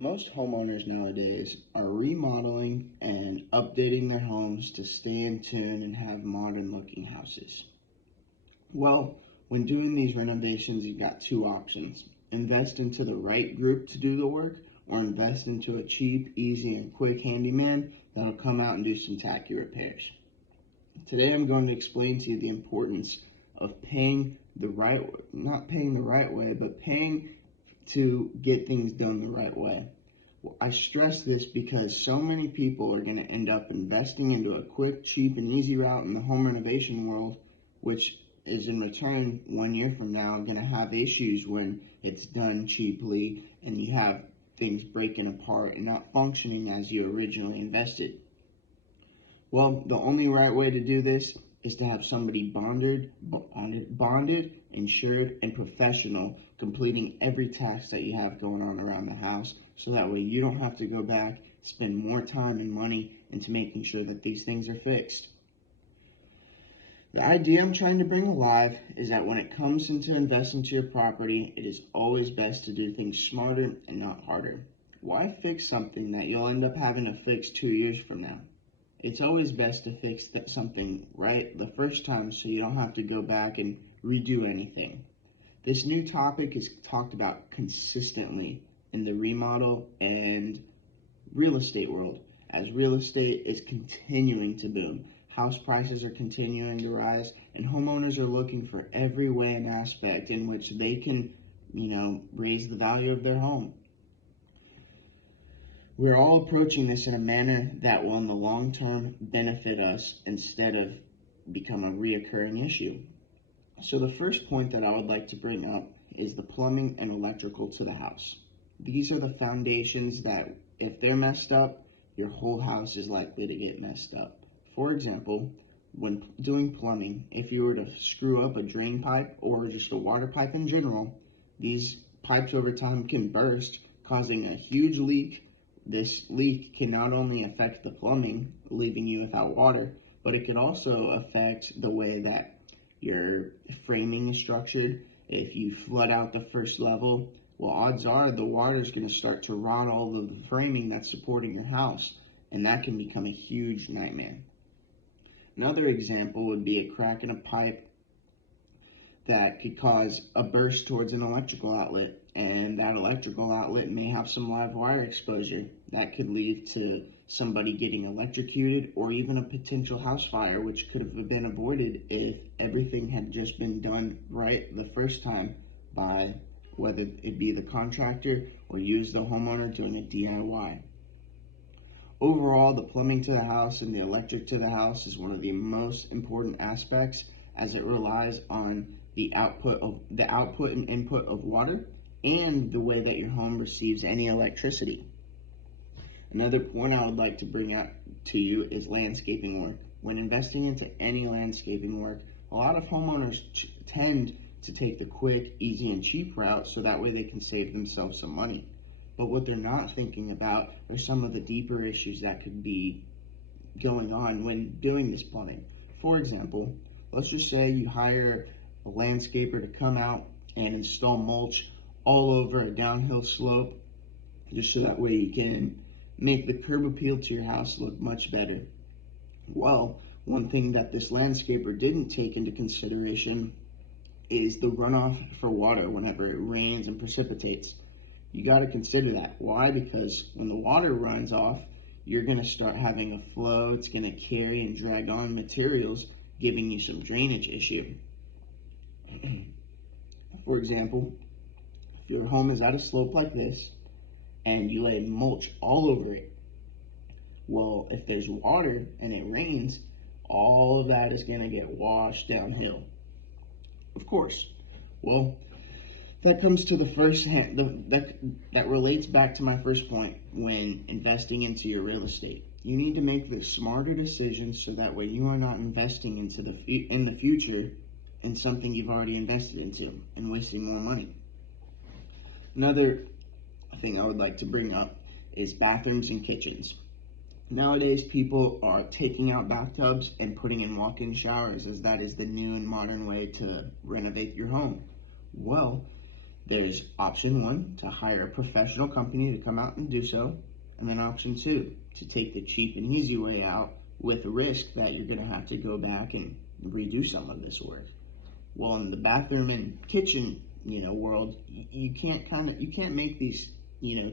Most homeowners nowadays are remodeling and updating their homes to stay in tune and have modern looking houses. Well, when doing these renovations, you've got two options: invest into the right group to do the work, or invest into a cheap, easy, and quick handyman that'll come out and do some tacky repairs. Today, I'm going to explain to you the importance of paying the right, not paying the right way, but paying to get things done the right way. Well, I stress this because so many people are going to end up investing into a quick, cheap, and easy route in the home renovation world, which is in return 1 year from now going to have issues when it's done cheaply and you have things breaking apart and not functioning as you originally invested. Well, the only right way to do this is to have somebody bonded, insured, and professional completing every task that you have going on around the house, so that way you don't have to go back, spend more time and money into making sure that these things are fixed. The idea I'm trying to bring alive is that when it comes into investing into your property, it is always best to do things smarter and not harder. Why fix something that you'll end up having to fix 2 years from now? It's always best to fix something right the first time so you don't have to go back and redo anything. This new topic is talked about consistently in the remodel and real estate world, as real estate is continuing to boom. House prices are continuing to rise, and homeowners are looking for every way and aspect in which they can, raise the value of their home. We're all approaching this in a manner that will, in the long term, benefit us instead of become a reoccurring issue. So, the first point that I would like to bring up is the plumbing and electrical to the house. These are the foundations that, if they're messed up, your whole house is likely to get messed up. For example, when doing plumbing, if you were to screw up a drain pipe or just a water pipe in general, these pipes over time can burst, causing a huge leak. This leak can not only affect the plumbing, leaving you without water, but it could also affect the way that your framing is structured. If you flood out the first level, well, odds are the water is going to start to rot all of the framing that's supporting your house, and that can become a huge nightmare. Another example would be a crack in a pipe that could cause a burst towards an electrical outlet, and that electrical outlet may have some live wire exposure that could lead to somebody getting electrocuted or even a potential house fire, which could have been avoided if everything had just been done right the first time by whether it be the contractor or you as the homeowner doing a DIY. Overall, the plumbing to the house and the electric to the house is one of the most important aspects, as it relies on the output and input of water and the way that your home receives any electricity. Another point I would like to bring out to you is landscaping work. When investing into any landscaping work, a lot of homeowners tend to take the quick, easy, and cheap route so that way they can save themselves some money. But what they're not thinking about are some of the deeper issues that could be going on when doing this plumbing. For example, let's just say you hire a landscaper to come out and install mulch all over a downhill slope, just so that way you can make the curb appeal to your house look much better. Well, one thing that this landscaper didn't take into consideration is the runoff for water whenever it rains and precipitates. You got to consider that. Why? Because when the water runs off, you're going to start having a flow. It's going to carry and drag on materials, giving you some drainage issue. For example, if your home is at a slope like this and you lay mulch all over it, well, if there's water and it rains, all of that is going to get washed downhill. Of course. Well, that comes to the first hand, that relates back to my first point when investing into your real estate. You need to make the smarter decisions so that way you are not investing into in the future in something you've already invested into and wasting more money. Another thing I would like to bring up is bathrooms and kitchens. Nowadays, people are taking out bathtubs and putting in walk-in showers, as that is the new and modern way to renovate your home. Well, There's option one, to hire a professional company to come out and do so. And then option two, to take the cheap and easy way out with a risk that you're going to have to go back and redo some of this work. Well, in the bathroom and kitchen, world, you can't make these,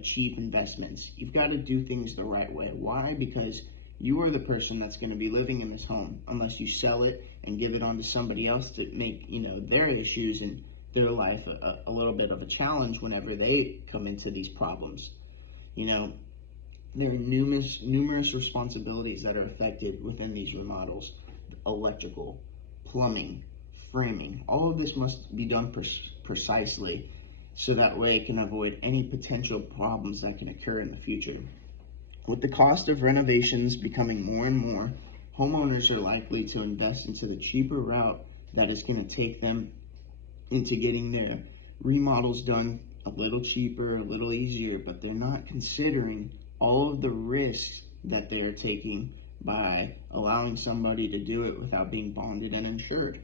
cheap investments. You've got to do things the right way. Why? Because you are the person that's going to be living in this home, unless you sell it and give it on to somebody else to make, their issues and their life a little bit of a challenge whenever they come into these problems. There are numerous responsibilities that are affected within these remodels: electrical, plumbing, framing. All of this must be done precisely, so that way it can avoid any potential problems that can occur in the future. With the cost of renovations becoming more and more, homeowners are likely to invest into the cheaper route that is going to take them into getting their remodels done a little cheaper, a little easier, but they're not considering all of the risks that they're taking by allowing somebody to do it without being bonded and insured.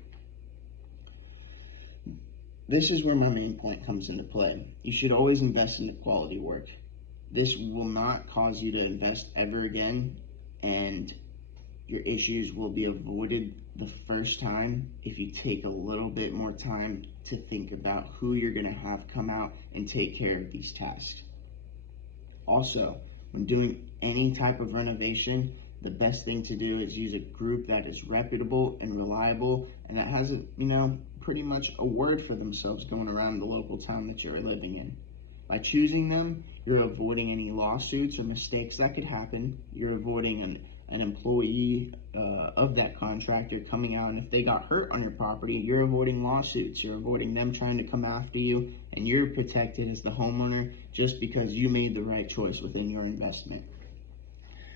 This is where my main point comes into play. You should always invest in the quality work. This will not cause you to invest ever again, and your issues will be avoided the first time if you take a little bit more time to think about who you're going to have come out and take care of these tasks. Also, when doing any type of renovation, the best thing to do is use a group that is reputable and reliable and that has pretty much a word for themselves going around the local town that you're living in. By choosing them, you're avoiding any lawsuits or mistakes that could happen. You're avoiding an employee of that contractor coming out, and if they got hurt on your property, you're avoiding lawsuits. You're avoiding them trying to come after you, and you're protected as the homeowner just because you made the right choice within your investment.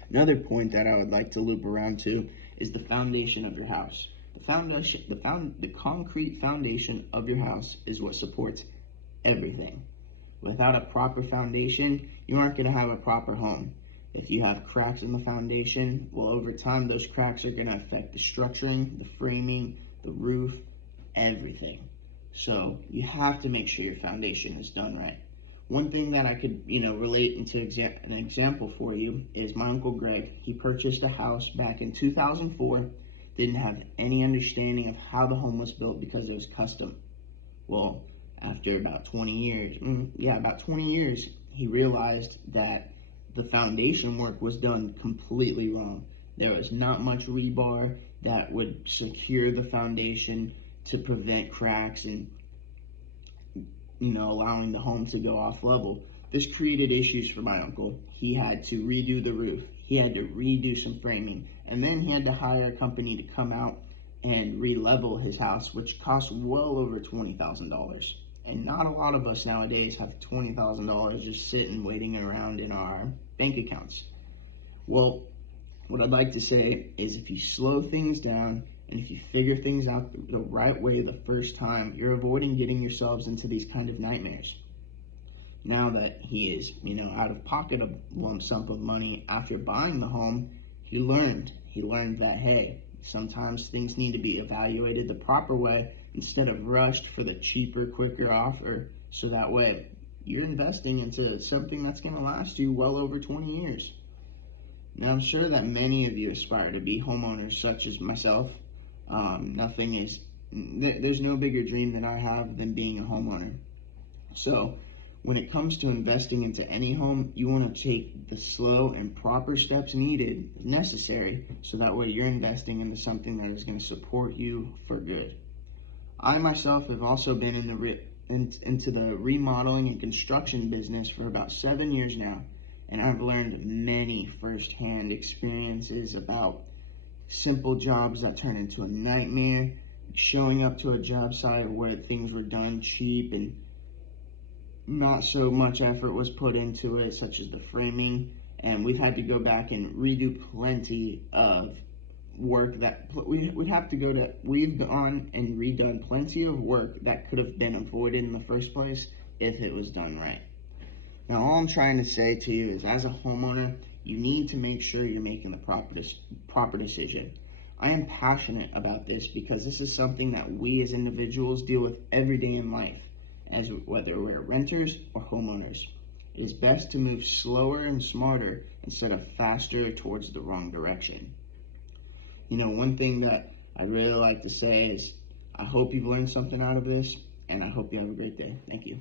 Another point that I would like to loop around to is the foundation of your house. The concrete foundation of your house is what supports everything. Without a proper foundation, you aren't going to have a proper home. If you have cracks in the foundation, well, over time, those cracks are going to affect the structuring, the framing, the roof, everything. So you have to make sure your foundation is done right. One thing that I could, relate into an example for you is my Uncle Greg. He purchased a house back in 2004, didn't have any understanding of how the home was built because it was custom. Well, after about 20 years, he realized that the foundation work was done completely wrong. There was not much rebar that would secure the foundation to prevent cracks and, allowing the home to go off level. This created issues for my uncle. He had to redo the roof. He had to redo some framing. And then he had to hire a company to come out and re-level his house, which cost well over $20,000. And not a lot of us nowadays have $20,000 just sitting waiting around in our bank accounts. Well, what I'd like to say is if you slow things down and if you figure things out the right way the first time, you're avoiding getting yourselves into these kind of nightmares. Now that he is, out of pocket a lump sum of money after buying the home, he learned that, hey, sometimes things need to be evaluated the proper way instead of rushed for the cheaper, quicker offer, so that way you're investing into something that's going to last you well over 20 years. Now, I'm sure that many of you aspire to be homeowners such as myself. There's no bigger dream that I have than being a homeowner. So when it comes to investing into any home, you want to take the slow and proper steps necessary, so that way you're investing into something that is going to support you for good. I myself have also been into the remodeling and construction business for about 7 years now, and I've learned many firsthand experiences about simple jobs that turn into a nightmare, showing up to a job site where things were done cheap and not so much effort was put into it, such as the framing, and we've had to go back and redo plenty of work that we've gone and redone plenty of work that could have been avoided in the first place if it was done right. Now, all I'm trying to say to you is, as a homeowner, you need to make sure you're making the proper decision. I am passionate about this because this is something that we as individuals deal with every day in life. as whether we're renters or homeowners. It is best to move slower and smarter instead of faster towards the wrong direction. One thing that I'd really like to say is I hope you've learned something out of this, and I hope you have a great day. Thank you.